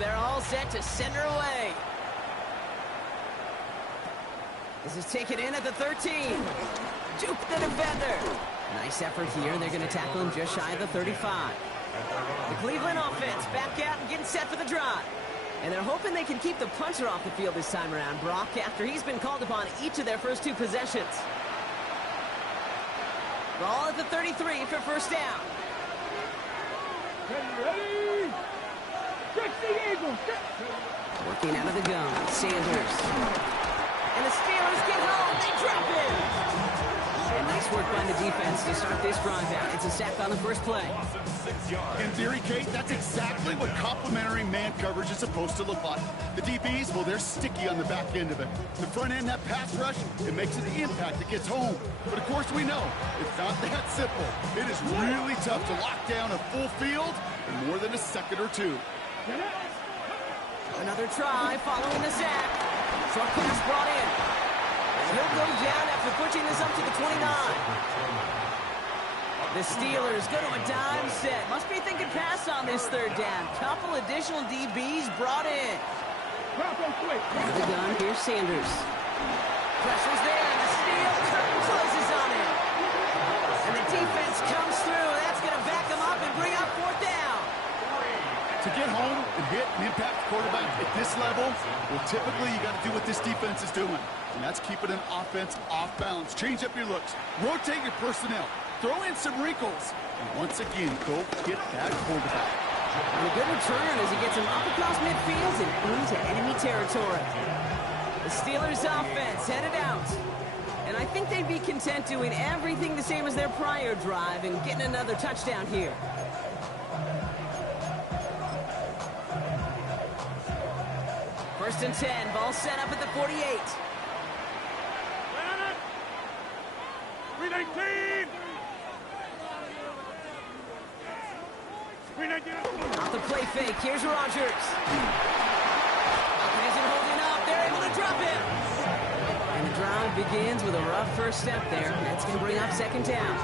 They're all set to send her away. This is taken in at the 13. Juke the defender. Nice effort here. They're going to tackle him just shy of the 35. The Cleveland offense back out and getting set for the drive. And they're hoping they can keep the punter off the field this time around, Brock, after he's been called upon each of their first 2 possessions. Ball at the 33 for first down. Ready? Stretch the Eagles. Working out of the gun, Sanders. And the Steelers get home. They drop it. And nice work by the defense to start this drive out. It's a sack on the first play. In theory, Kate, that's exactly what complementary man coverage is supposed to look like. The DBs, well, they're sticky on the back end of it. The front end, that pass rush, it makes an impact. It gets home. But, of course, we know it's not that simple. It is really tough to lock down a full field in more than a second or 2. Another try following the sack. Short pass brought in. And he'll go down after pushing this up to the 29. The Steelers go to a dime set. Must be thinking pass on this third down. Couple additional DBs brought in. Out of the gun, here's Sanders. Pressure's there, and the steel curtain closes on it. And the defense comes through. That's going to back them up and bring up fourth down. To get home and hit an impact quarterback at this level, well, typically you got to do what this defense is doing, and that's keeping an offense off balance. Change up your looks, rotate your personnel, throw in some wrinkles, and once again, go get that quarterback. And a good return as he gets him up across midfield and into enemy territory. The Steelers offense headed out. And I think they'd be content doing everything the same as their prior drive and getting another touchdown here. First and 10, ball set up at the 48. 319. Off the play fake, here's Rodgers. Isn't holding up, they're able to drop him. And the drive begins with a rough first step there. That's going to bring up second down.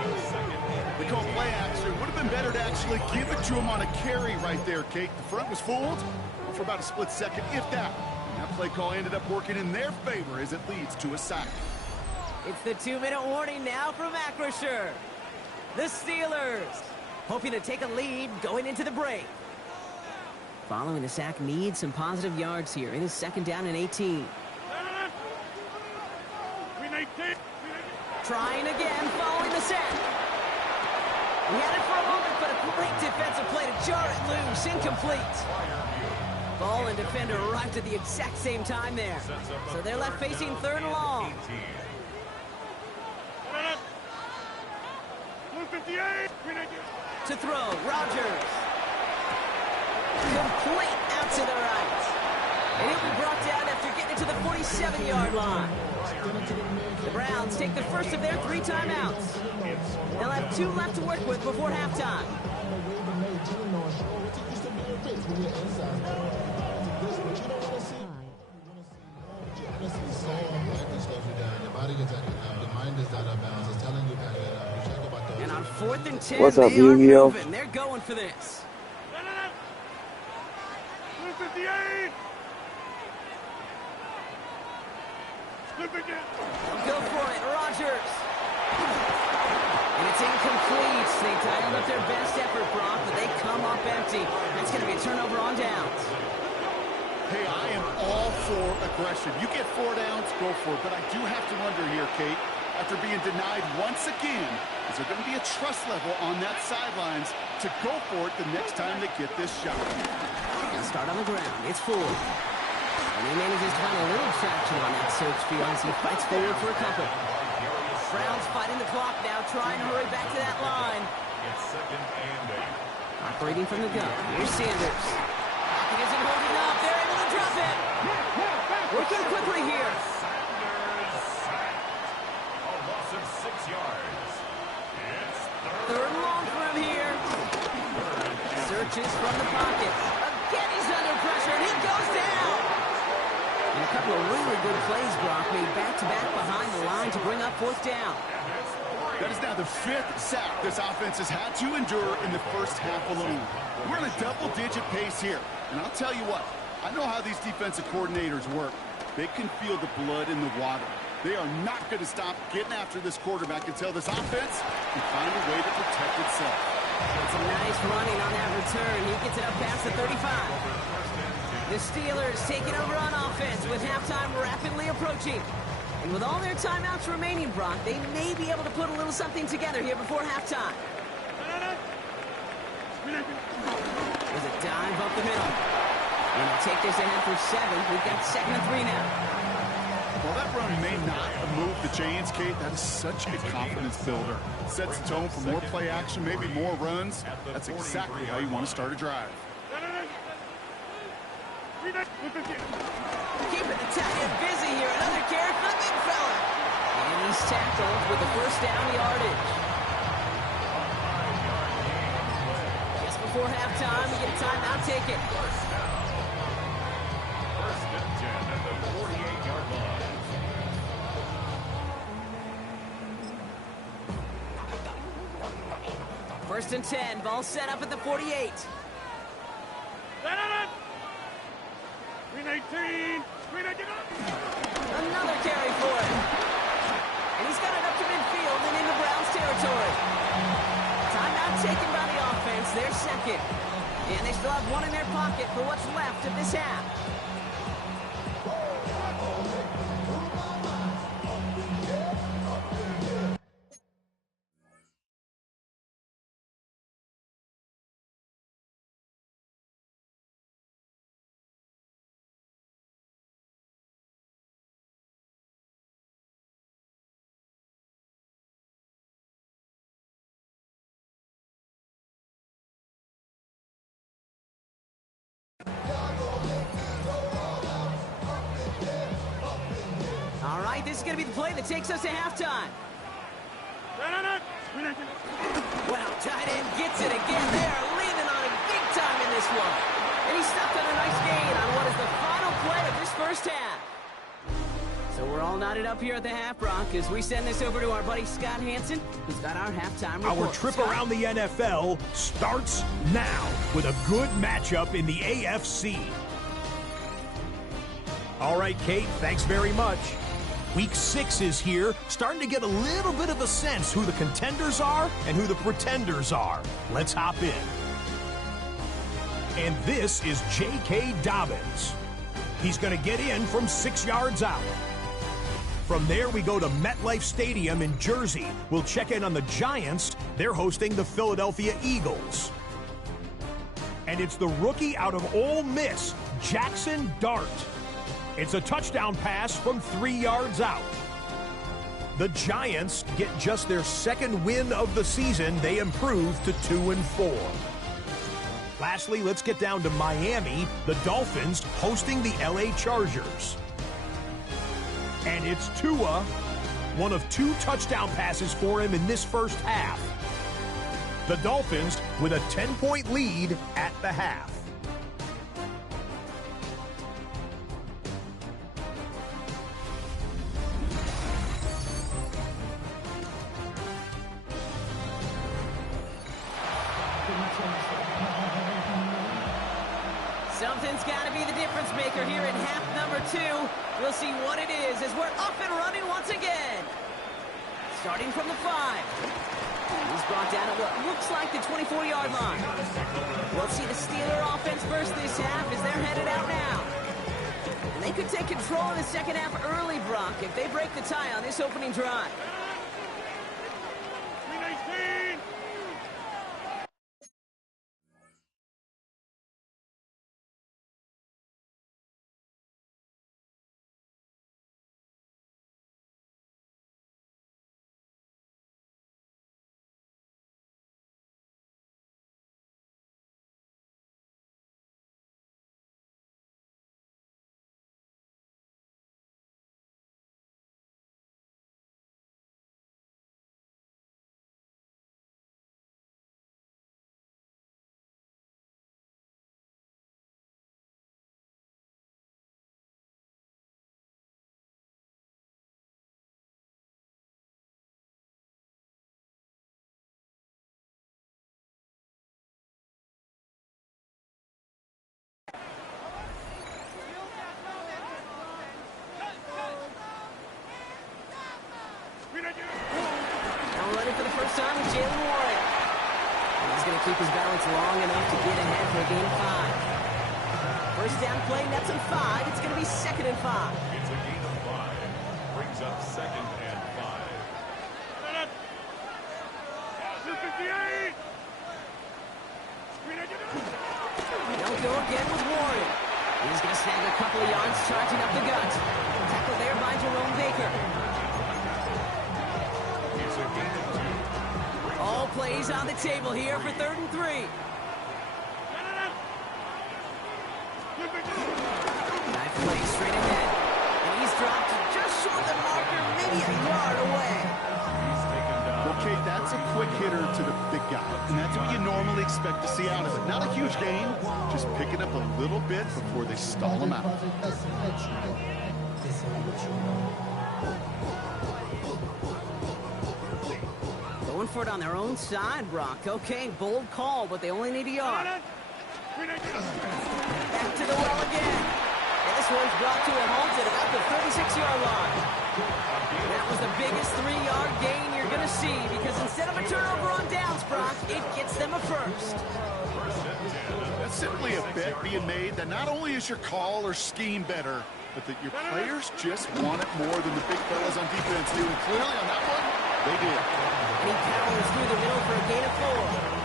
They call play action. Would have been better to actually give it to him on a carry right there, Kate. The front was fooled for about a split second, if that. And that play call ended up working in their favor as it leads to a sack. It's the 2-minute warning now from Acrisure. The Steelers hoping to take a lead going into the break. Following the sack needs some positive yards here. It is second down and 18. Trying again following the sack. He had it for a moment, but a great defensive play to jar it loose. Incomplete. Ball and defender arrived at the exact same time there. So they're left facing third and long. To throw, Rodgers. Complete out to the right. And he'll be brought down after getting to the 47-yard line. The Browns take the first of their 3 timeouts. They'll have 2 left to work with before halftime. And on 4th and 10, what's up, they are Yu-Gi-Oh? moving. They're going for this. Go for it, Rodgers. And it's incomplete. They tightened up their best effort, Brock, but they come up empty. That's going to be a turnover on downs. Hey, I am all for aggression. You get 4 downs, go for it. But I do have to wonder here, Kate, after being denied once again, is there going to be a trust level on that sidelines to go for it the next time they get this shot? And start on the ground. It's full. And he manages to find a little traction on that search field as he fights forward for a couple. Browns fighting the clock now, trying to hurry back to that line. Operating from the gun. Here's Sanders. He isn't holding up. They're able to drop it. Working quickly here. Third and long for him here. Searches from the pocket. Again, he's under pressure, and he goes down. And a couple of really good plays, Brock, made back-to-back behind the line to bring up 4th down. That is now the 5th sack this offense has had to endure in the first half alone. We're in a double-digit pace here. And I'll tell you what, I know how these defensive coordinators work. They can feel the blood in the water. They are not going to stop getting after this quarterback until this offense can find a way to protect itself. It's a nice running on that return. He gets it up past the 35. The Steelers taking over on offense with halftime rapidly approaching. And with all their timeouts remaining, Brock, they may be able to put a little something together here before halftime. There's a dive up the middle. And they'll take this ahead for 7. We've got 2nd and 3 now. While that run may not have moved the chains, Kate, that is such a confidence builder. Sets the tone for more play action, maybe more runs. That's exactly how you want to start a drive. Keeping the tight end busy here. Another carry for the big fella. And he's tackled with the first down yardage. Just before halftime, we get a timeout taken. First and 10 at the 48-yard line. First and 10, ball set up at the 48. 319. Another carry for him. And he's got it up to midfield and into Browns territory. Timeout taken by the offense, their second. And they still have one in their pocket for what's left of this half. All right, this is going to be the play that takes us to halftime. Well, tight end gets it again. They are leaning on him big time in this one. And he stopped on a nice gain on what is the final play of this first half. So we're all knotted up here at the half, Brock, as we send this over to our buddy Scott Hansen, who's got our halftime report. Our trip Scott? around the NFL starts now with a good matchup in the AFC. All right, Kate, thanks very much. Week 6 is here, starting to get a little bit of a sense who the contenders are and who the pretenders are. Let's hop in. And this is J.K. Dobbins. He's going to get in from 6 yards out. From there, we go to MetLife Stadium in Jersey. We'll check in on the Giants. They're hosting the Philadelphia Eagles. And it's the rookie out of Ole Miss, Jackson Dart. It's a touchdown pass from 3 yards out. The Giants get just their second win of the season. They improve to 2-4. Lastly, let's get down to Miami. The Dolphins hosting the LA Chargers. And it's Tua, one of 2 touchdown passes for him in this first half. The Dolphins with a 10-point lead at the half. Something's got to be the difference maker here in half number 2. We'll see what it is as we're up and running once again. Starting from the 5. He's brought down at what looks like the 24-yard line. We'll see the Steeler offense first this half as they're headed out now. And they could take control of the second half early, Brock, if they break the tie on this opening drive. keep his balance long enough to get ahead for a gain of 5. First down play, nets him 5. It's going to be 2nd and 5. It's a gain of 5. Brings up 2nd and 5. They'll go again with Warren. He's going to snag a couple of yards, charging up the gut. Tackled there by Jerome Baker. It's a gain of 2. All plays on the table here for 3rd and 3. Nice play straight ahead. And he's dropped just short of the marker, maybe a yard away. He's taken down. Okay, that's a quick hitter to the big guy, and that's what you normally expect to see out of it. Not a huge gain, just picking up a little bit before they stall him out. Going for it on their own side, Brock. Okay, bold call, but they only need a yard. Back to the well again. And this one's brought to a halt at about the 36-yard line. That was the biggest 3-yard gain you're going to see, because instead of a turnover on downs, Brock, it gets them a first. That's simply a bet being made that not only is your call or scheme better, but that your players just want it more than the big fellas on defense do. And clearly on that one, they did. And he powers through the middle for a gain of 4.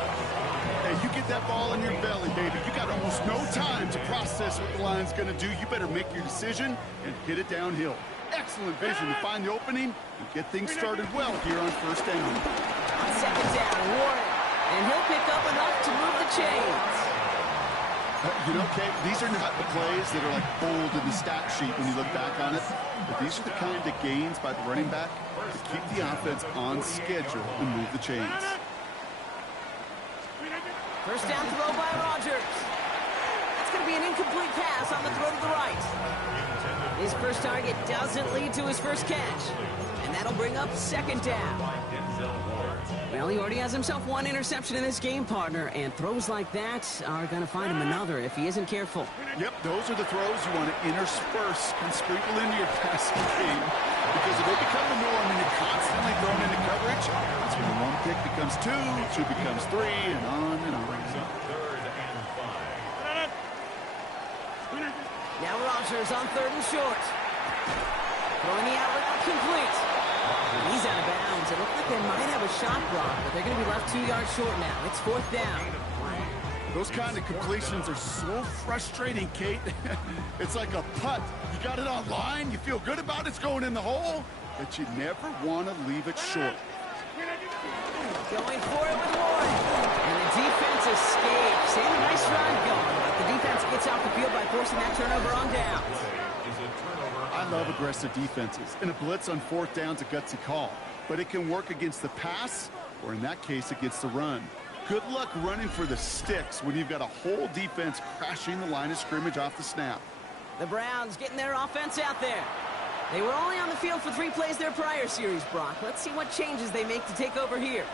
Hey, you get that ball in your belly, baby. You got almost no time to process what the line's going to do. You better make your decision and hit it downhill. Excellent vision to find the opening and get things started well here on 1st down. On 2nd down, Warren. And he'll pick up enough to move the chains. You know, Kate, these are not the plays that are like bold in the stat sheet when you look back on it. But these are the kind of gains by the running back to keep the offense on schedule and move the chains. First down throw by Rodgers. That's going to be an incomplete pass on the throw to the right. His first target doesn't lead to his first catch. And that'll bring up 2nd down. Well, he already has himself 1 interception in this game, partner, and throws like that are going to find him another if he isn't careful. Yep, those are the throws you want to intersperse and sprinkle into your passing game. Because if they become the norm and you're constantly thrown into coverage, that's when 1 pick becomes 2, 2 becomes 3, and on and on. Now Rodgers on 3rd and short. Throwing the out route complete. He's out of bounds. It looks like they might have a shot block, but they're going to be left 2 yards short now. It's 4th down. Those kind of completions are so frustrating, Kate. It's like a putt. You got it on line, you feel good about it's going in the hole, but you never want to leave it short. Going for it with Warren. And the defense escapes. And a nice run going, but the defense gets off the field by forcing that turnover on downs. I love aggressive defenses, and a blitz on 4th down's a gutsy call, but it can work against the pass, or in that case, against the run. Good luck running for the sticks when you've got a whole defense crashing the line of scrimmage off the snap. The Browns getting their offense out there. They were only on the field for 3 plays their prior series, Brock. Let's see what changes they make to take over here.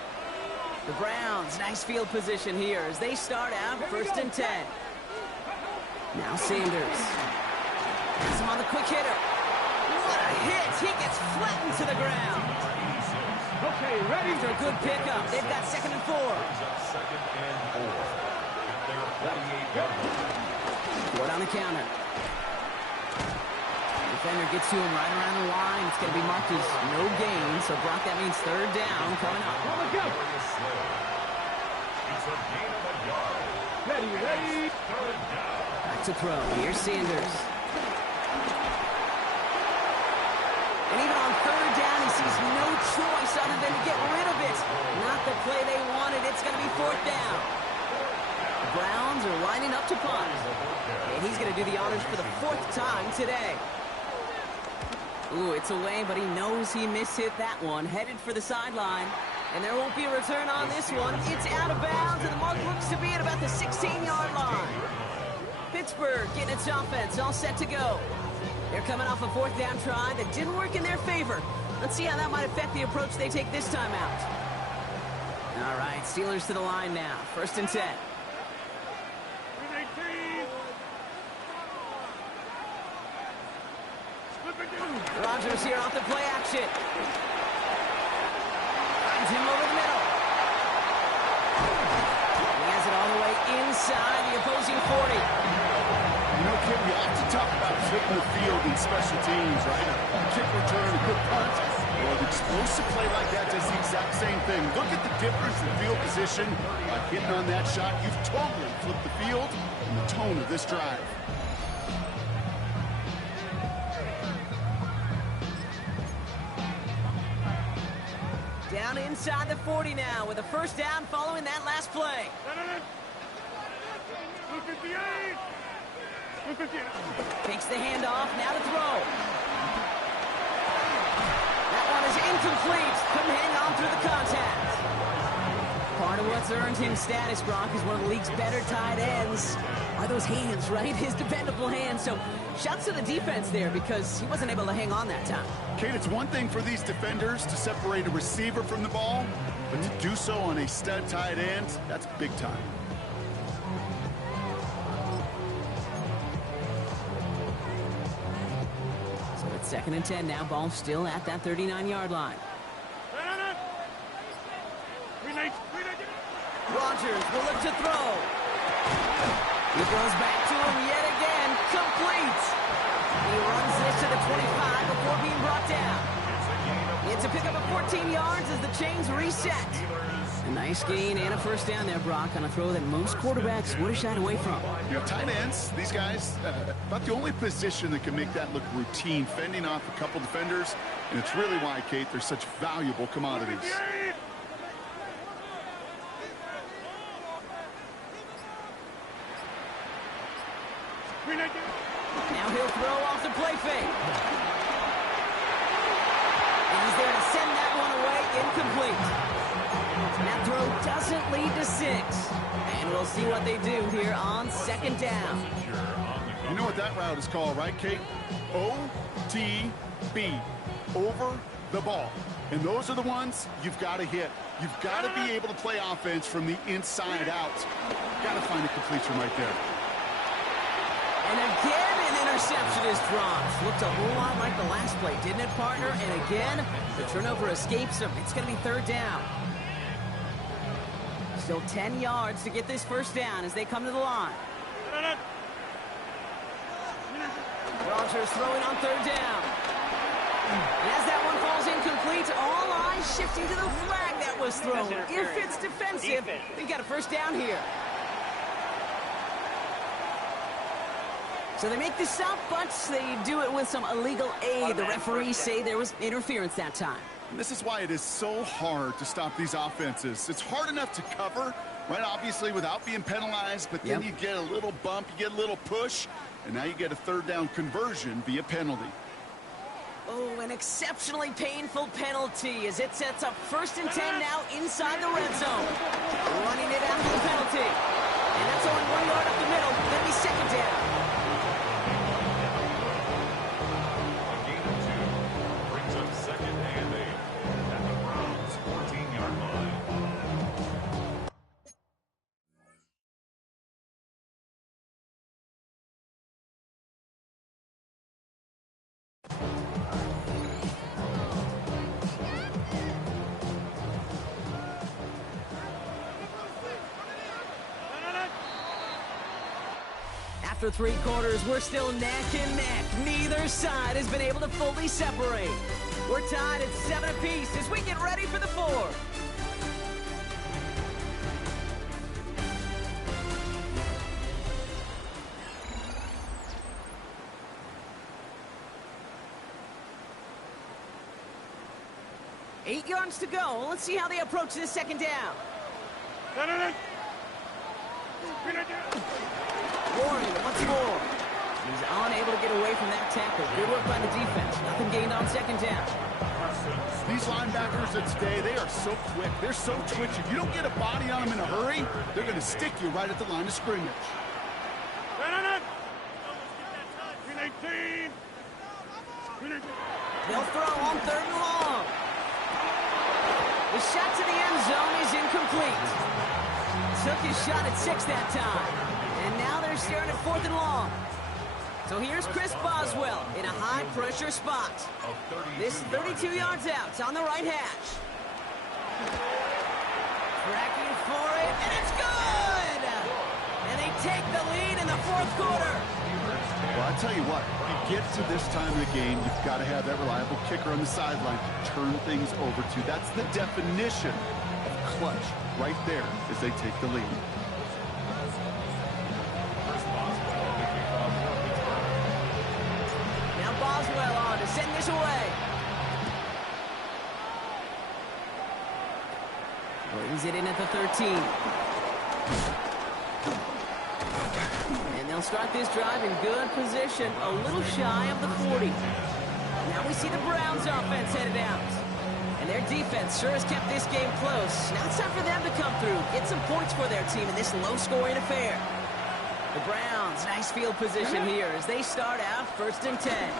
The Browns, nice field position here as they start out 1st and 10. Now Sanders. Has him on the quick hitter. What a hit! He gets flattened to the ground. Okay, ready? After a good pickup, they've got 2nd and 4. 2nd and 4. Their 48-yard line. Ford on the counter. Defender gets to him right around the line. It's going to be marked as no gain, so Brock, that means 3rd down coming up. It's a gain of a yard. Ready, ready? Back to throw. Here's Sanders. And even on 3rd down, he sees no choice other than to get rid of it. Not the play they wanted. It's going to be 4th down. The Browns are lining up to punt. And he's going to do the honors for the 4th time today. Ooh, it's away, but he knows he mishit that one. Headed for the sideline. And there won't be a return on this one. It's out of bounds, and the mark looks to be at about the 16-yard line. Pittsburgh getting its offense all set to go. They're coming off a 4th down try that didn't work in their favor. Let's see how that might affect the approach they take this time out. All right, Steelers to the line now. 1st and 10. Rodgers here off the play action. Finds him over the middle. inside the opposing 40. You know, Kid, we often talk about flipping the field in special teams, right? A kick return, a good punt. Well, an explosive play like that does the exact same thing. Look at the difference in field position. By hitting on that shot, you've totally flipped the field and the tone of this drive. Down inside the 40 now with a first down following that last play. Takes the handoff, now to throw. That one is incomplete. Couldn't hang on through the contact. Part of what's earned him status, Brock, is one of the league's better tight ends. Are those hands, right? His dependable hands. So shouts to the defense there because he wasn't able to hang on that time. Kate, it's one thing for these defenders to separate a receiver from the ball, but to do so on a stud tight end, that's big time. So it's 2nd and 10 now. Ball still at that 39-yard line. Rodgers will look to throw. He goes back to him yet again. Complete. He runs this to the 25 before being brought down. It's a pickup of 14 yards as the chains reset. A nice gain and a first down there, Brock, on a throw that most quarterbacks would have shied away from. You know, tight ends, these guys, about the only position that can make that look routine, fending off a couple defenders, and it's really why, Kate, they're such valuable commodities. Now he'll throw off the play fake. And he's there to send that one away, incomplete. That throw doesn't lead to 6. And we'll see what they do here on 2nd down. You know what that route is called, right, Kate? OTB, over the ball. And those are the ones you've got to hit. You've got to be able to play offense from the inside out. Got to find a completion right there. And again, an interception is dropped. Looked a whole lot like the last play, didn't it, partner? And again, the turnover escapes him. It's going to be 3rd down. Still 10 yards to get this first down as they come to the line. Rodgers throwing on 3rd down. And as that one falls incomplete, all eyes shifting to the flag that was thrown. If it's defensive, we got a first down here. So they make the stop, but they do it with some illegal aid. The referees say there was interference that time. And this is why it is so hard to stop these offenses. It's hard enough to cover, right, obviously, without being penalized, but then you get a little bump, you get a little push, and now you get a 3rd down conversion via penalty. Oh, an exceptionally painful penalty as it sets up 1st and 10 now inside the red zone. Running it after the penalty. And that's only 1 yard up the middle. Then be 2nd down. After 3 quarters, we're still neck and neck. Neither side has been able to fully separate. We're tied at 7 apiece as we get ready for the 4th. Eight yards to go. Let's see how they approach this 2nd down. Warren once more. He's unable to get away from that tackle. Good work by the defense. Nothing gained on 2nd down. These linebackers of today, they are so quick. They're so twitchy. You don't get a body on them in a hurry, they're going to stick you right at the line of scrimmage. They'll throw on 3rd and long. The shot to the end zone is incomplete. Took his shot at 6 that time. And now they're staring at 4th and long. So here's Chris Boswell in a high-pressure spot. This 32 yards out. It's on the right hash. Tracking for it, and it's good! And take the lead in the fourth quarter. Well, I'll tell you what, you get to this time of the game, you've got to have that reliable kicker on the sideline to turn things over to. That's the definition of clutch right there as they take the lead. Now Boswell on to send this away. Brings it in at the 13. And they'll start this drive in good position, a little shy of the 40. Now we see the Browns offense headed out. And their defense sure has kept this game close. Now it's time for them to come through, get some points for their team in this low-scoring affair. The Browns, nice field position here as they start out 1st and 10.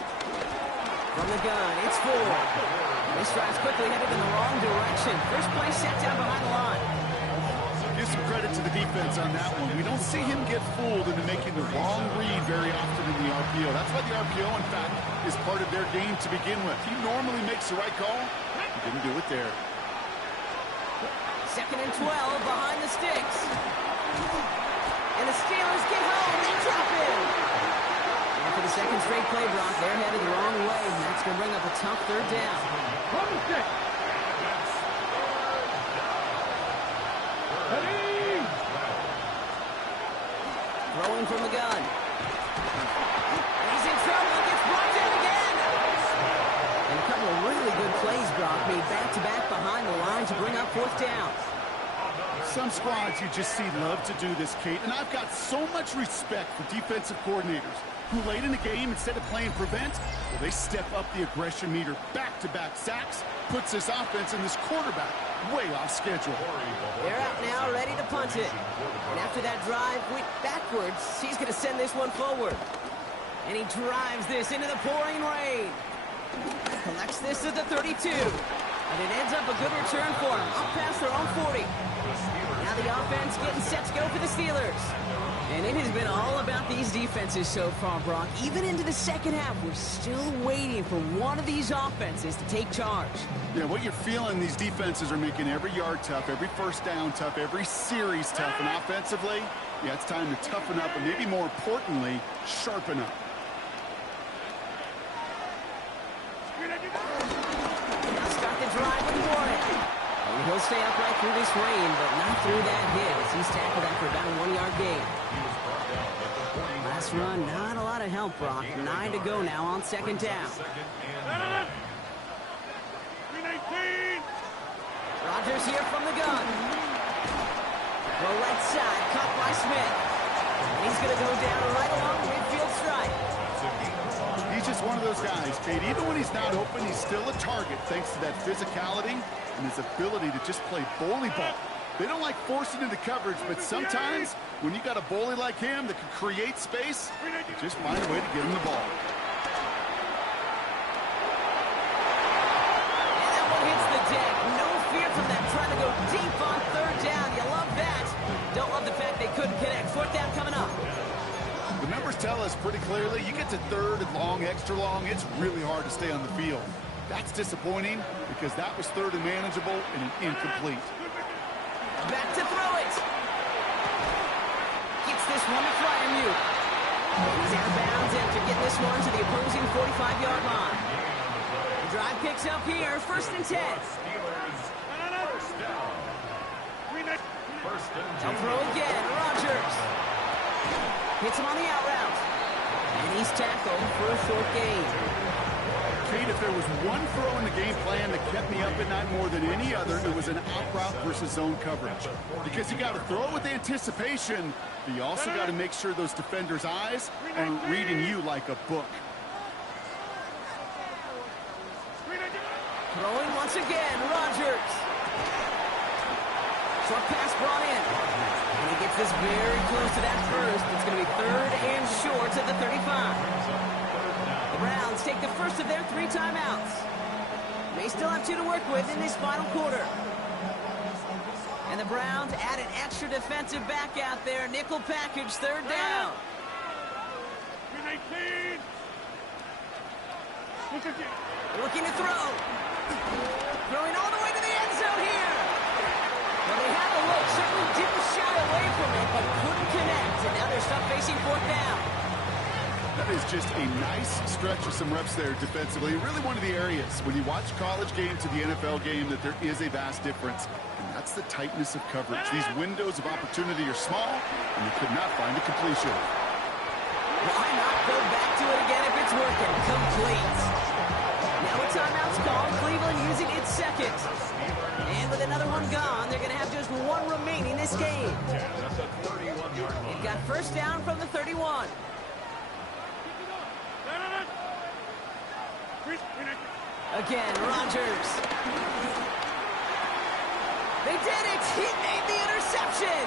From the gun, it's Ford. This drive's quickly headed in the wrong direction. First play set down behind the line. Give some credit to the defense on that one. We don't see him get fooled into making the wrong read very often in the RPO. That's why the RPO, in fact, is part of their game to begin with. He normally makes the right call. He didn't do it there. 2nd and 12 behind the sticks. And the Steelers get home. They drop in. And for the second straight play, Brock, they're headed the wrong way. And that's going to bring up a tough 3rd down. Throwing from the gun. He's in trouble and gets brought down again. And a couple of really good plays, Brock, made back-to-back behind the line to bring up 4th down. Some squads you just see love to do this, Kate, and I've got so much respect for defensive coordinators who late in the game, instead of playing prevent, well, they step up the aggression meter. Back-to-back sacks puts this offense and this quarterback way off schedule. They're out now, ready to punt it. And after that drive went backwards, he's going to send this one forward. And he drives this into the pouring rain. Collects this at the 32. And it ends up a good return for him, up past their own 40. Now the offense getting set to go for the Steelers. And it has been all about these defenses so far, Brock. Even into the second half, we're still waiting for one of these offenses to take charge. Yeah, what you're feeling, these defenses are making every yard tough, every first down tough, every series tough. And offensively, yeah, it's time to toughen up and maybe more importantly, sharpen up. Now start the drive with Warren. And he'll stay upright through this rain, but not through that hit as he's tackled after about a 1-yard gain. Last run, not a lot of help, Brock. 9 to go now on 2nd down. Rodgers here from the gun. The right side, caught by Smith. And he's going to go down right along the midfield stripe. He's just one of those guys, Kate. Even when he's not open, he's still a target thanks to that physicality and his ability to just play bully ball. They don't like forcing into coverage, but sometimes when you got a bully like him that can create space, you just find a way to get him the ball. And that one hits the deck. No fear from them trying to go deep on 3rd down. You love that. Don't love the fact they couldn't connect. 4th down coming up. The numbers tell us pretty clearly, you get to 3rd and long, extra long, it's really hard to stay on the field. That's disappointing because that was 3rd and manageable and an incomplete. Back to throw it. Gets this one to Fryermuth. He's out of bounds after getting this one to the opposing 45-yard line. The drive picks up here, 1st and 10. They'll throw again, Rodgers. Hits him on the out route. And he's tackled for a 4th gain. Kate, if there was one throw in the game plan that kept me up at night more than any other, it was an out route versus zone coverage. Because you got to throw it with anticipation, but you also got to make sure those defenders' eyes aren't reading you like a book. Throwing once again, Rodgers. Short pass brought in. And he gets this very close to that first. It's going to be 3rd and short at the 35. The Browns take the first of their 3 timeouts. They still have 2 to work with in this final quarter. And the Browns add an extra defensive back out there. Nickel package, 3rd down. Looking to throw. Throwing all the way to the end zone here. Well, they have a look. Certainly didn't shy away from it, but couldn't connect. And now they're stuck facing fourth down. That is just a nice stretch of some reps there defensively. Really one of the areas when you watch college game to the NFL game that there is a vast difference. And that's the tightness of coverage. These windows of opportunity are small, and they could not find a completion. Why not go back to it again if it's working? Complete. Now a timeout's called. Cleveland using its second. And with another one gone, they're going to have just one remaining this game. They've got first down from the 31. Again, Rodgers. They did it! He made the interception!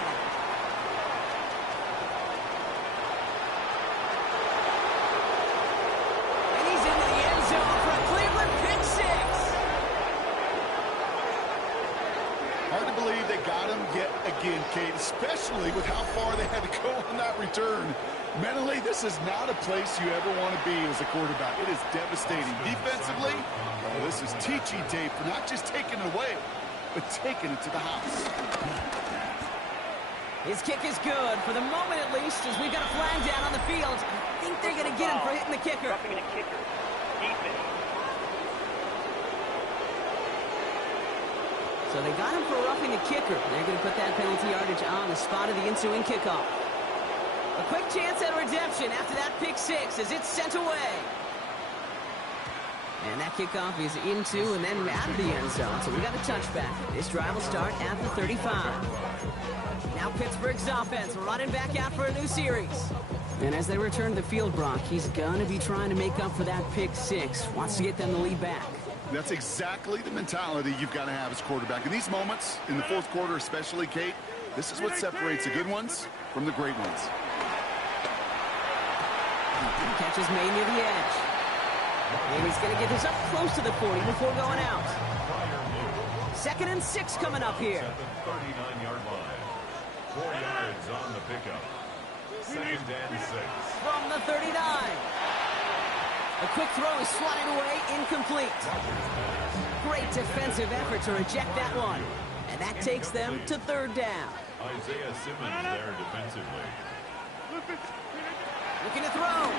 And he's into the end zone for a Cleveland pick six. Hard to believe they got him yet again, Kate, especially with how far they had to go on that return. Mentally, this is not a place you ever want to be as a quarterback. It is devastating. Defensively, well, this is teaching tape for not just taking it away, but taking it to the house. His kick is good, for the moment at least, as we've got a flag down on the field. I think they're going to get him for hitting the kicker. So they got him for roughing the kicker. They're going to put that penalty yardage on the spot of the ensuing kickoff. A quick chance at redemption after that pick six as it's sent away. And that kickoff is into and then out of the end zone. So we got a touchback. This drive will start at the 35. Now Pittsburgh's offense running back out for a new series. And as they return to the field, Brock, he's going to be trying to make up for that pick six. Wants to get them the lead back. That's exactly the mentality you've got to have as quarterback. In these moments, in the fourth quarter especially, Kate, this is what separates the good ones from the great ones. Catch is made near the edge. And he's going to get this up close to the 40 before going out. 2nd and 6 coming up here. At the 39-yard line. 4 yards on the pickup. 2nd and 6. From the 39. A quick throw is swatted away, incomplete. Great defensive effort to reject that one. And that takes them to 3rd down. Isaiah Simmons there defensively. Looking to throw.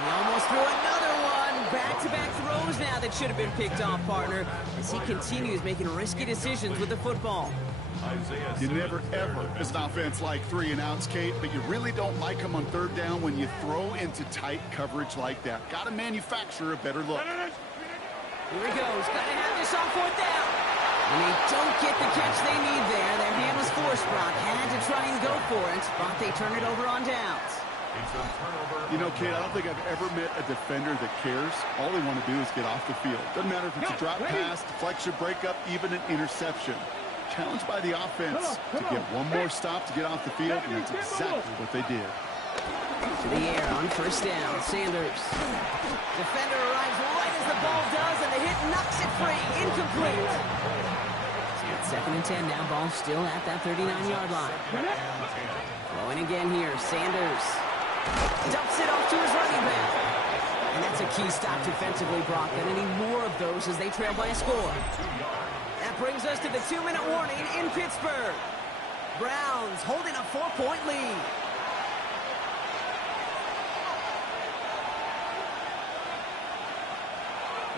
He almost threw another one. Back-to-back throws now that should have been picked off, partner, as he continues making risky decisions with the football. You never, ever, as an offense, like 3 and outs, Kate, but you really don't like them on 3rd down when you throw into tight coverage like that. Got to manufacture a better look. Here he goes. Got to have this on 4th down. And they don't get the catch they need there. Their hand was forced, Brock. Had to try and go for it, but they turn it over on downs. You know, Kate, I don't think I've ever met a defender that cares. All they want to do is get off the field. Doesn't matter if it's a drop pass, deflection, breakup, even an interception. Challenged by the offense to get one more stop to get off the field, and that's exactly what they did. To the air on 1st down, Sanders. Defender arrives right as the ball does, and the hit knocks it free. Incomplete. It's 2nd and 10 now. Ball still at that 39-yard line. Throwing again here, Sanders. Dumps it off to his running back. And that's a key stop defensively, Brock. Gonna need more of those as they trail by a score. That brings us to the 2-minute warning in Pittsburgh. Browns holding a 4-point lead.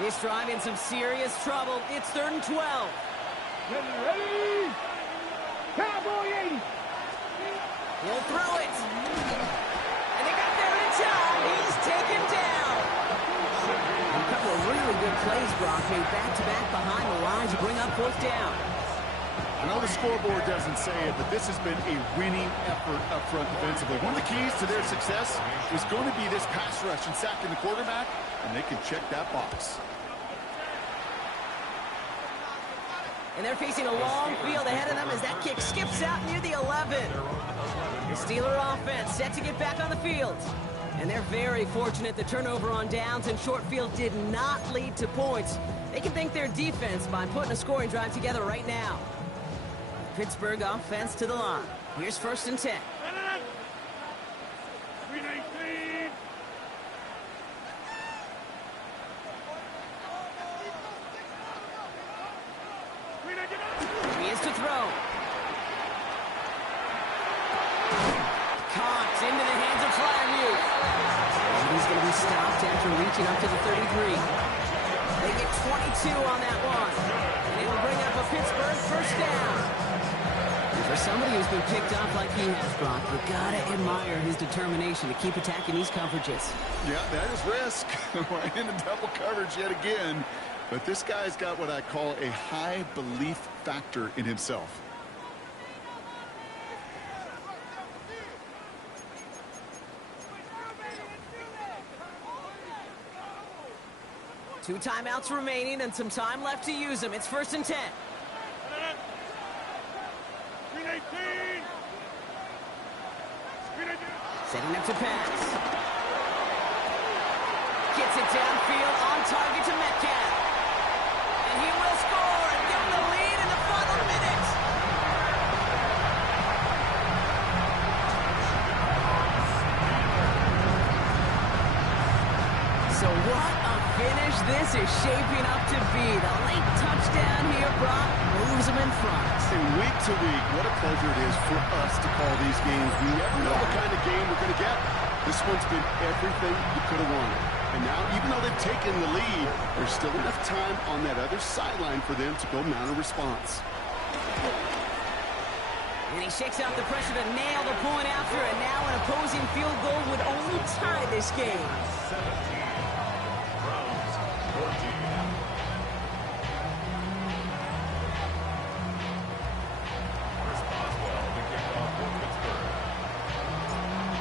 This drive in some serious trouble. It's 3rd and 12. Ready? Cowboy 80. He'll throw it. And they got there in time. He's taken down. A couple of really good plays, Brock, made back-to-back behind the line to bring up 4th down. I know the scoreboard doesn't say it, but this has been a winning effort up front defensively. One of the keys to their success was going to be this pass rush and sacking the quarterback, and they can check that box. And they're facing a long field ahead of them as that kick skips out near the 11. The Steeler offense set to get back on the field. And they're very fortunate the turnover on downs and short field did not lead to points. They can thank their defense by putting a scoring drive together right now. Pittsburgh offense to the line. Here's 1st and 10. after reaching up to the 33. They get 22 on that one. And it will bring up a Pittsburgh first down. And for somebody who's been picked off like he has, Brock, you gotta admire his determination to keep attacking these coverages. Yeah, that is risk. We're in a double coverage yet again. But this guy's got what I call a high belief factor in himself. Two timeouts remaining and some time left to use them. It's 1st and 10. Setting up to pass. Gets it downfield on target to Metcalf. And he will score and give him the lead in the final minute. So what a finish this is shaping up to be. The late touchdown here, Brock, moves him in front. And week to week, what a pleasure it is for us to call these games. We never know what kind of game we're going to get. This one's been everything you could have wanted. And now, even though they've taken the lead, there's still enough time on that other sideline for them to go mount a response. And he shakes out the pressure to nail the point after, and now an opposing field goal would only tie this game. 17. Browns 14.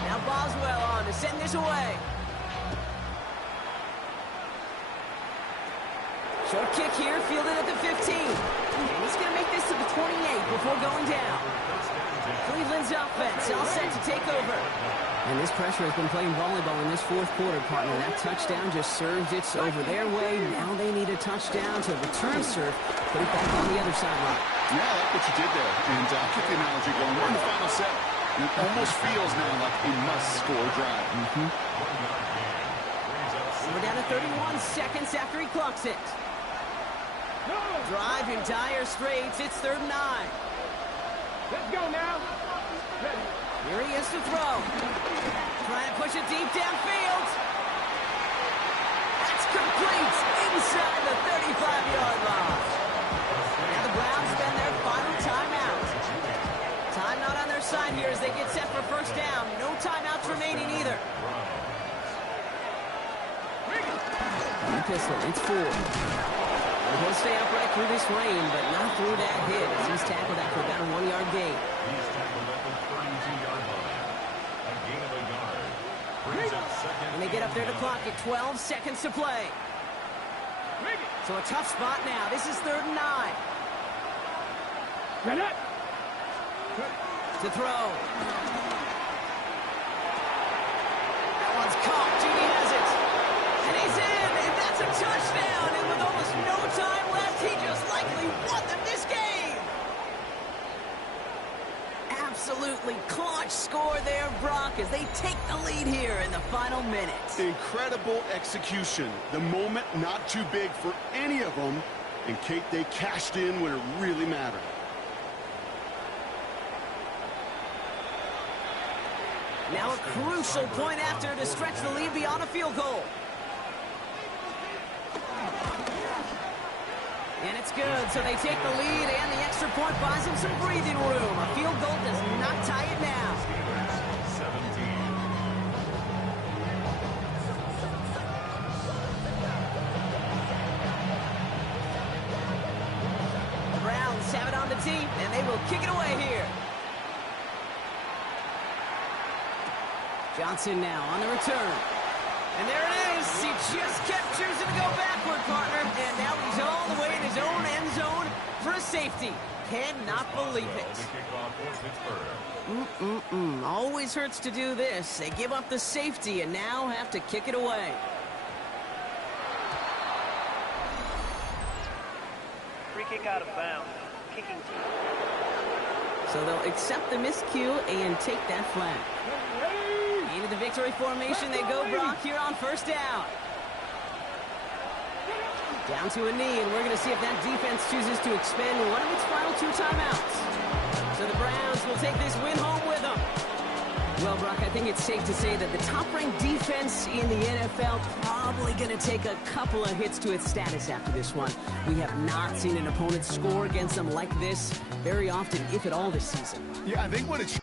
Now Boswell on to send this away. Short kick here, fielded at the 15. And he's going to make this to the 28 before going down. Cleveland's offense all set to take over. And this pressure has been playing volleyball in this fourth quarter, partner. That touchdown just serves it over their way. Now they need a touchdown to return serve, put it back on the other sideline. Yeah, I like what you did there. And keep the analogy going. We're in the final set. And it almost feels now like a must-score drive. We're down to 31 seconds after he clocks it. Drive in dire straits. It's 3rd and 9. Let's go now. Here he is to throw. Trying to push it deep downfield. That's complete inside the 35-yard line. Now the Browns spend their final timeout. Time not on their side here as they get set for first down. No timeouts remaining either. Pistol, it's 4. He'll stay upright through this rain, but not through that hit as he's tackled after about a 1-yard gain. He's tackled at the 32-yard line. A gain of a yard. Brings up second. And they get up there to clock at 12 seconds to play. So a tough spot now. This is 3rd and 9. To throw. That one's caught. Judy has it. And he's in. And that's a touchdown. And with almost no time left, he just likely won them this game. Absolutely clutch score there, Brock, as they take the lead here in the final minutes. Incredible execution. The moment not too big for any of them. And Kate, they cashed in when it really mattered. Now a crucial point after to stretch the lead beyond a field goal. And it's good, so they take the lead, and the extra point buys them some breathing room. A field goal does not tie it now. 17. Browns have it on the tee, and they will kick it away here. Johnson now on the return. And there it is. He just kept choosing to go backward, partner. And now he's all the way in his own end zone for a safety. Cannot believe it. Always hurts to do this. They give up the safety and now have to kick it away. Free kick out of bounds. Kicking team. So they'll accept the miscue and take that flag. Into the victory formation they go, Brock, here on first down. Down to a knee, and we're going to see if that defense chooses to expend one of its final 2 timeouts. So the Browns will take this win home with them. Well, Brock, I think it's safe to say that the top-ranked defense in the NFL probably going to take a couple of hits to its status after this one. We have not seen an opponent score against them like this very often, if at all, this season. Yeah, I think what it's...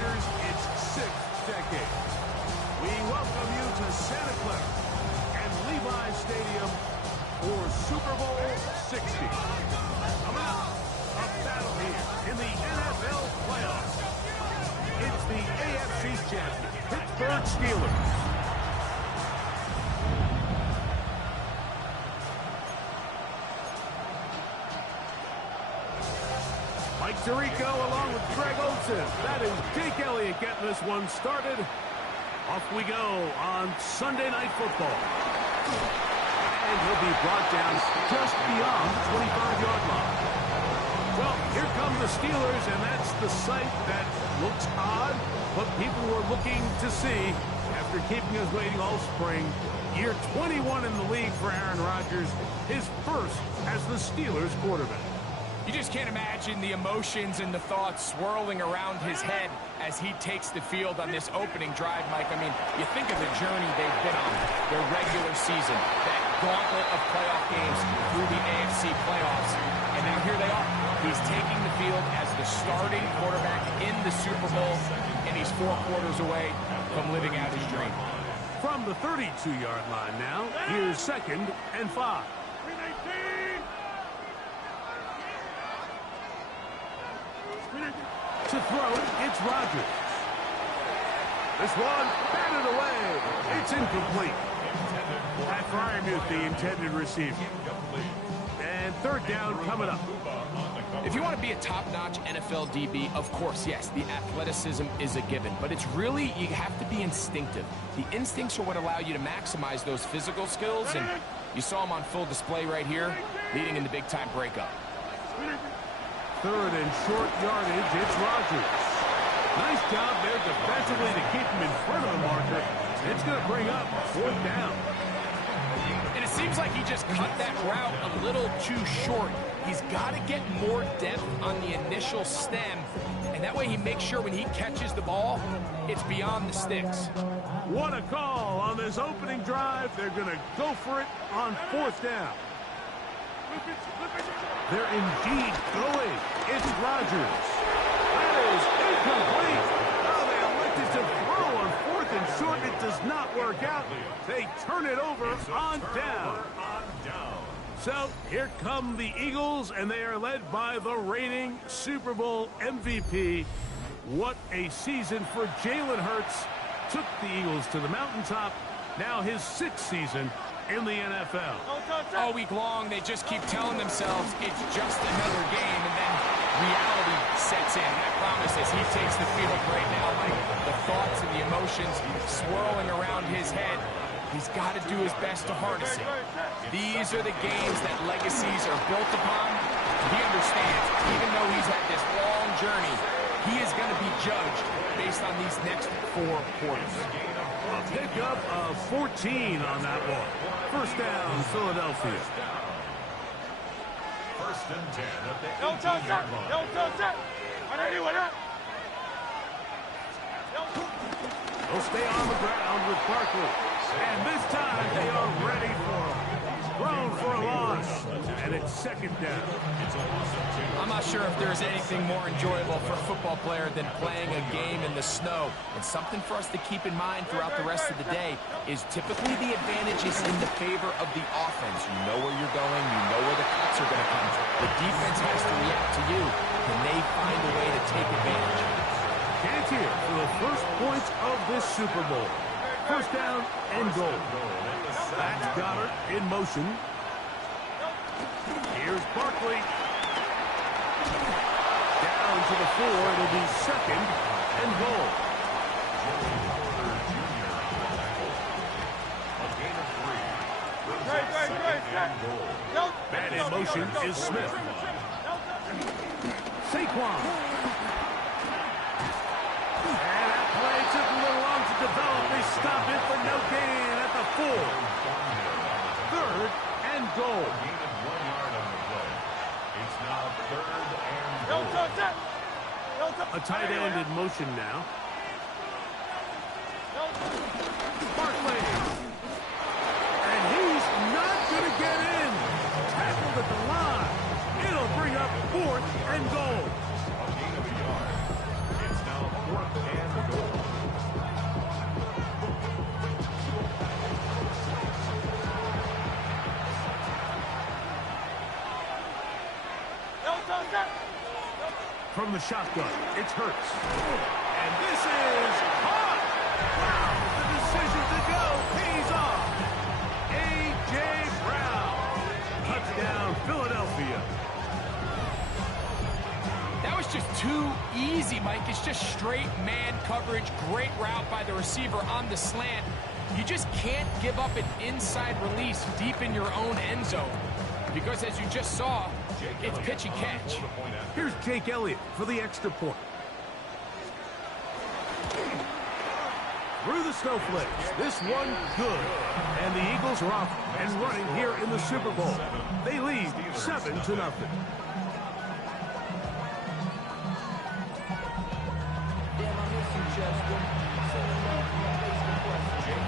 enters its 6th decade. We welcome you to for Super Bowl 60. Coming up, a battle here in the NFL playoffs. It's the AFC champion, Pittsburgh Steelers. Mike Tirico along with Greg Olsen. That is Jake Elliott getting this one started. Off we go on Sunday Night Football. And he'll be brought down just beyond the 25-yard line. Well, here come the Steelers, and that's the sight that looks odd, but people were looking to see after keeping us waiting all spring. Year 21 in the league for Aaron Rodgers, his first as the Steelers quarterback. You just can't imagine the emotions and the thoughts swirling around his head as he takes the field on this opening drive, Mike. I mean, you think of the journey they've been on, their regular season, that gauntlet of playoff games through the AFC playoffs, and now here they are. He's taking the field as the starting quarterback in the Super Bowl, and he's 4 quarters away from living out his dream. From the 32-yard line now, here's 2nd and 5. To throw, it's Rodgers. This one batted away. It's incomplete. Pat Fryermuth, the intended receiver. And 3rd down coming up. If you want to be a top-notch NFL DB, of course, yes, the athleticism is a given. But it's really, you have to be instinctive. The instincts are what allow you to maximize those physical skills. And you saw them on full display right here, leading in the big-time breakup. 3rd and short yardage, it's Rodgers. Nice job there defensively to keep him in front of the marker. It's going to bring up 4th down. And it seems like he just cut that route a little too short. He's got to get more depth on the initial stem, and that way he makes sure when he catches the ball, it's beyond the sticks. What a call on this opening drive. They're going to go for it on 4th down. They're indeed going. It's Rodgers. That is incomplete. Oh, they elected to throw on 4th and short. It does not work out. They turn it over on down. So here come the Eagles, and they are led by the reigning Super Bowl MVP. What a season for Jalen Hurts. Took the Eagles to the mountaintop. Now his 6th season in the NFL. All week long, they just keep telling themselves it's just another game, and then reality sets in. I promise, as he takes the field right now, like the thoughts and the emotions swirling around his head, he's got to do his best to harness it. These are the games that legacies are built upon. He understands, even though he's had this long journey, he is going to be judged based on these next 4 quarters. A pickup of 14 on that one. 1st down, Philadelphia. 1st and 10 at the 18-yard line. They'll stay on the ground with Barkley. And this time they are ready for him. Thrown for a loss. And it's 2nd down. I'm not sure if there's anything more enjoyable for a football player than playing a game in the snow. And something for us to keep in mind throughout the rest of the day is typically the advantage is in the favor of the offense. You know where you're going. You know where the cuts are going to come. The defense has to react to you. Can they find a way to take advantage? Chance here for the first points of this Super Bowl. 1st down and goal. That's Goddard in motion. Here's Barkley. Down to the 4. It'll be 2nd and goal. Man in motion is Smith. Saquon. And that play took a little long to develop. They stop it for no gain at the 4. 3rd and goal. It's now 3rd and goal. A tight end in motion now. Barkley. And he's not going to get in. Tackled at the line. It'll bring up 4th and goal. A gain of a yard. It's now 4th and goal. From the shotgun, it's Hurts. And this is caught! Wow, the decision to go pays off. A.J. Brown. Touchdown, Philadelphia. That was just too easy, Mike. It's just straight man coverage. Great route by the receiver on the slant. You just can't give up an inside release deep in your own end zone. Because as you just saw, it's pitch and catch. Here's Jake Elliott for the extra point. Through the snowflakes, this one good. And the Eagles are off and running here in the Super Bowl. They lead 7-0.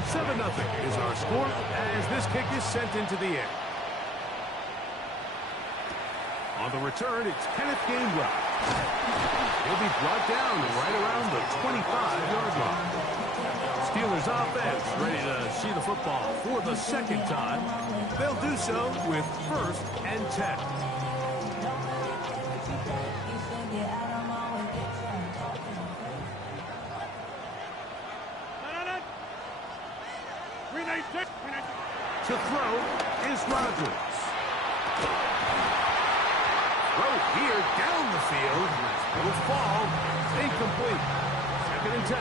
7-0 is our score as this kick is sent into the air. On the return, it's Kenneth Gainwell. He'll be brought down right around the 25-yard line. Steelers offense ready to see the football for the second time. They'll do so with 1st and 10. To throw is Rodgers. Throw here down the field. Will fall. Incomplete. 2nd and 10.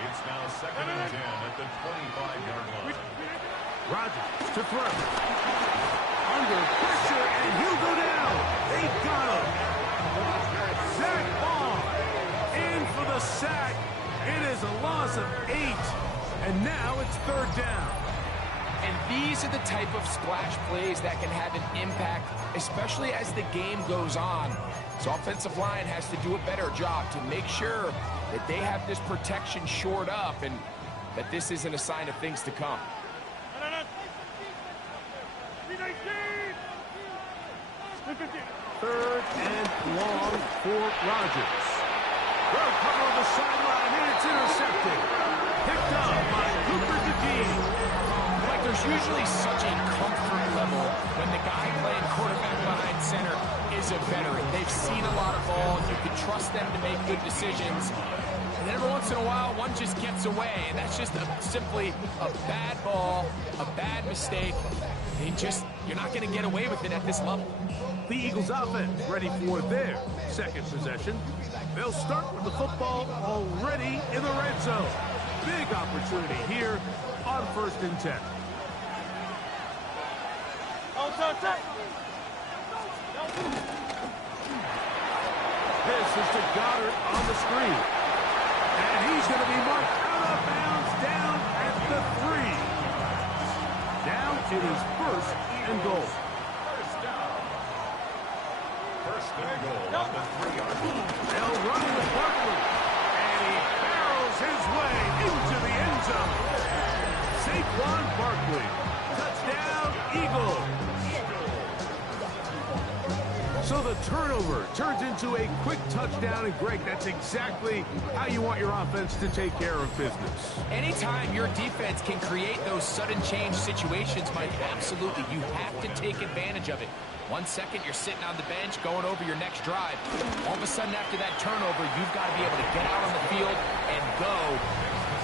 It's now 2nd and 10 at the 25-yard line. Rodgers to throw. Under pressure, and he'll go down. They got him. Zach Bond in for the sack. It is a loss of 8. And now it's 3rd down. And these are the type of splash plays that can have an impact, especially as the game goes on. So offensive line has to do a better job to make sure that they have this protection shored up and that this isn't a sign of things to come. 3rd and long for Rodgers. Well, cover on the sideline, and it's intercepted. Picked up by Cooper DeGene. Like, there's usually such a comfort level when the guy playing quarterback behind center is a veteran. They've seen a lot of ball. You can trust them to make good decisions. And then every once in a while, one just gets away, and that's just simply a bad ball, a bad mistake. You're not going to get away with it at this level. The Eagles offense ready for their 2nd possession. They'll start with the football already in the red zone. Big opportunity here on 1st and 10. This is to Goddard on the screen. And he's going to be marked out of bounds down at the 3. Down it is 1st and goal. First and goal on the 3-yard line. They'll run to Barkley. And he barrels his way into the end zone. Saquon Barkley. Touchdown, Eagles. So the turnover turns into a quick touchdown, and Greg, that's exactly how you want your offense to take care of business. Anytime your defense can create those sudden change situations, Mike, absolutely, you have to take advantage of it. 1 second, you're sitting on the bench, going over your next drive. All of a sudden, after that turnover, you've got to be able to get out on the field and go.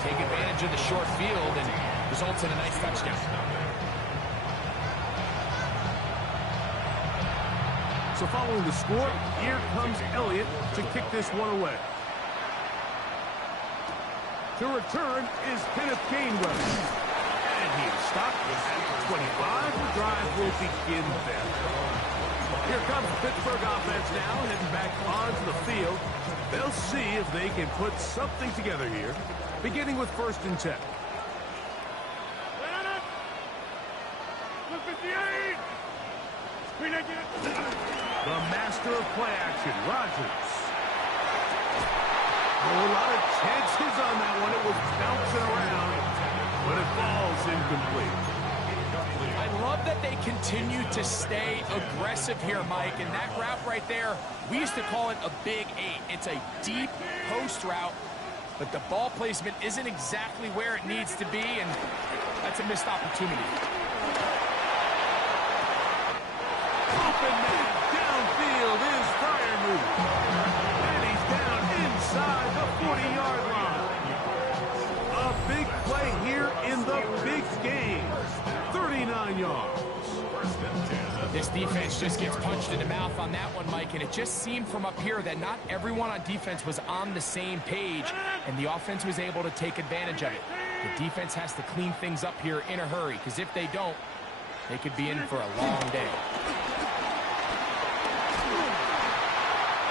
Take advantage of the short field, and results in a nice touchdown. So following the score, here comes Elliott to kick this one away. To return is Kenneth Gainwell. And he is stopped at 25. The drive will begin there. Here comes the Pittsburgh offense now, heading back onto the field. They'll see if they can put something together here, beginning with 1st and 10. The master of play action, Rodgers. Oh, a lot of chances on that one. It was bouncing around, but it falls incomplete. I love that they continue to stay aggressive here, Mike, and that route right there, we used to call it a big 8. It's a deep post route, but the ball placement isn't exactly where it needs to be, and that's a missed opportunity. Open First and 10. This defense just gets punched in the mouth on that one, Mike, and it just seemed from up here that not everyone on defense was on the same page, and the offense was able to take advantage of it. The defense has to clean things up here in a hurry, because if they don't, they could be in for a long day.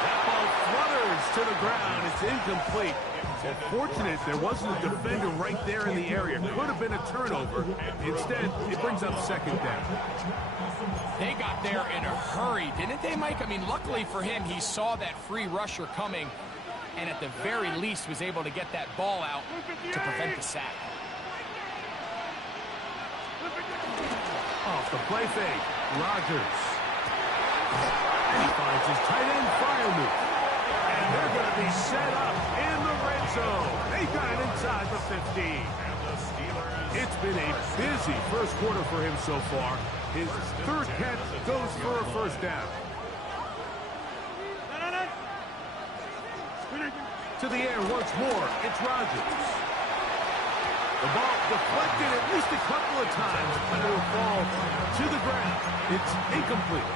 That ball flutters to the ground. It's incomplete. Fortunate there wasn't a defender right there in the area. Could have been a turnover. Instead, it brings up second down. They got there in a hurry, didn't they, Mike? I mean, luckily for him, he saw that free rusher coming, and at the very least was able to get that ball out to prevent the sack. Off the play fake, Rodgers. And he finds his tight end Firemouth. And they're going to be set up in the red zone. They got it inside the 15. It's been a busy first quarter for him so far. His third catch goes for a first down. To the air once more, it's Rodgers. The ball deflected at least a couple of times, but it will fall to the ground. It's incomplete.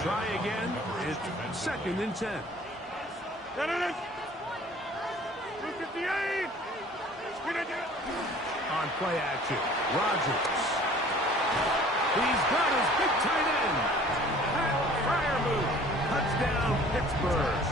Try again. It's second and 10. On play action, Rodgers. He's got his big tight end. Pat Firemouth. Touchdown, Pittsburgh.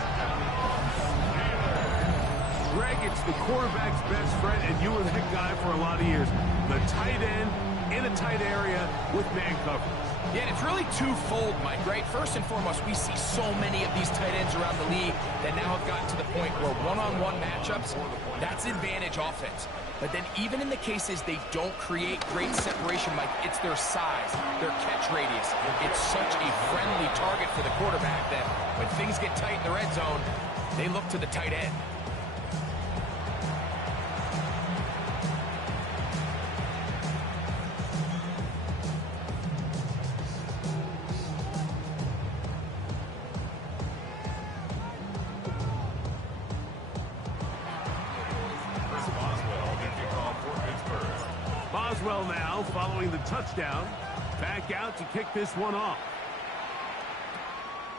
Greg, it's the quarterback's best friend, and you were that guy for a lot of years. The tight end in a tight area with man coverage. Yeah, and it's really twofold, Mike, right? First and foremost, we see so many of these tight ends around the league that now have gotten to the point where one-on-one matchups, that's advantage offense. But then even in the cases they don't create great separation, Mike, it's their size, their catch radius. It's such a friendly target for the quarterback that when things get tight in the red zone, they look to the tight end. Boswell now following the touchdown. Back out to kick this one off.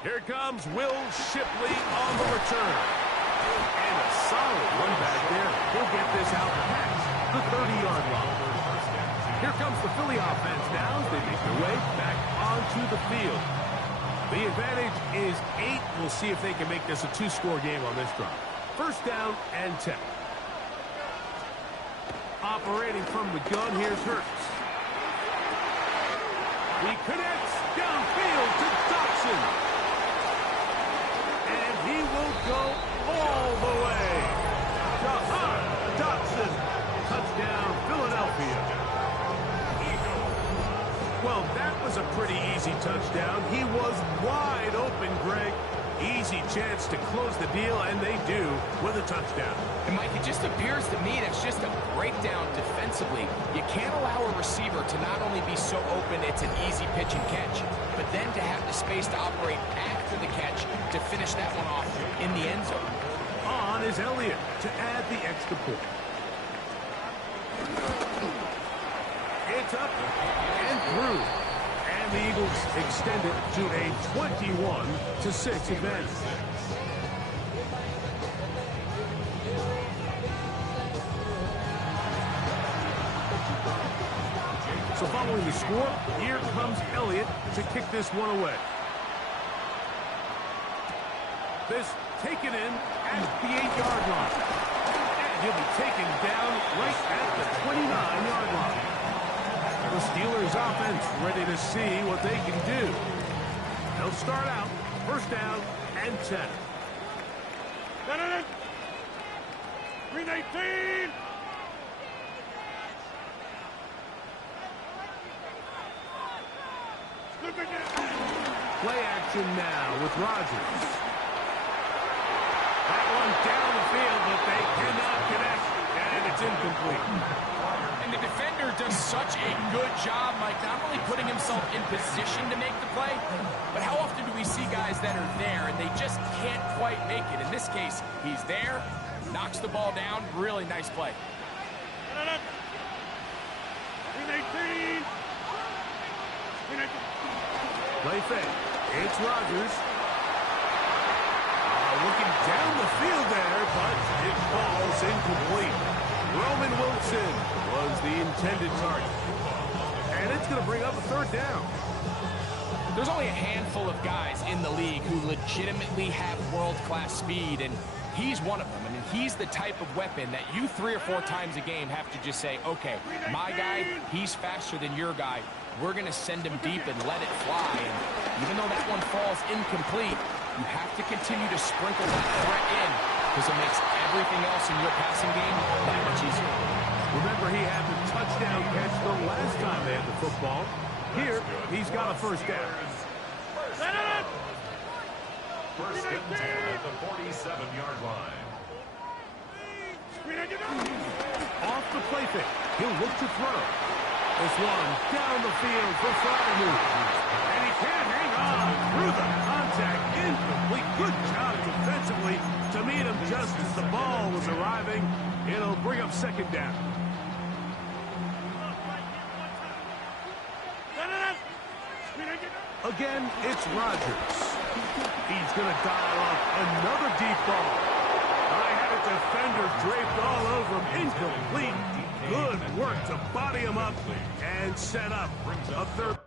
Here comes Will Shipley on the return. And a solid run back there. He'll get this out past the 30-yard line. Here comes the Philly offense now as they make their way back onto the field. The advantage is 8. We'll see if they can make this a 2-score game on this drive. First down and 10. Operating from the gun, here's Hurts. He connects downfield to Dotson. And he will go all the way. Jahan Dotson. Touchdown, Philadelphia. Well, that was a pretty easy touchdown. He was wide open, Greg. Easy chance to close the deal, and they do with a touchdown. And, Mike, it just appears to me that's just a breakdown defensively. You can't allow a receiver to not only be so open it's an easy pitch and catch, but then to have the space to operate after the catch to finish that one off in the end zone. On is Elliott to add the extra point. It's up and through. And the Eagles extend it to a 21-6 advantage. So following the score, here comes Elliott to kick this one away. This taken in at the 8-yard line. And he'll be taken down right at the 29-yard line. The Steelers offense ready to see what they can do. They'll start out first down and 10. Green 18. Play action now with Rodgers. That one down the field, but they cannot connect, and it's incomplete. And the defender does such a good job, Mike, not only putting himself in position to make the play, but how often do we see guys that are there and they just can't quite make it? In this case, he's there, knocks the ball down, really nice play. Play fake. It's Rodgers. Looking down the field there, but it falls incomplete. Roman Wilson was the intended target. And it's going to bring up a third down. There's only a handful of guys in the league who legitimately have world-class speed, and he's one of them. I mean, he's the type of weapon that you 3 or 4 times a game have to just say, okay, my guy, he's faster than your guy. We're going to send him deep and let it fly. And even though that one falls incomplete, you have to continue to sprinkle that threat in because it makes everything else in your passing game that much easier. Remember, he had the touchdown catch the last time they had the football. Here, he's got a first down. First and 10 at the 47-yard line. Off the play fake. He'll look to throw. This one down the field for Freiermuth. And he can't hang on through the contact. Incomplete. Good job defensively to meet him just as the ball was arriving. It'll bring up second down. Again, it's Rodgers. He's going to dial up another deep ball. I had a defender draped all over him. Incomplete. Good work to body him up and set up a third.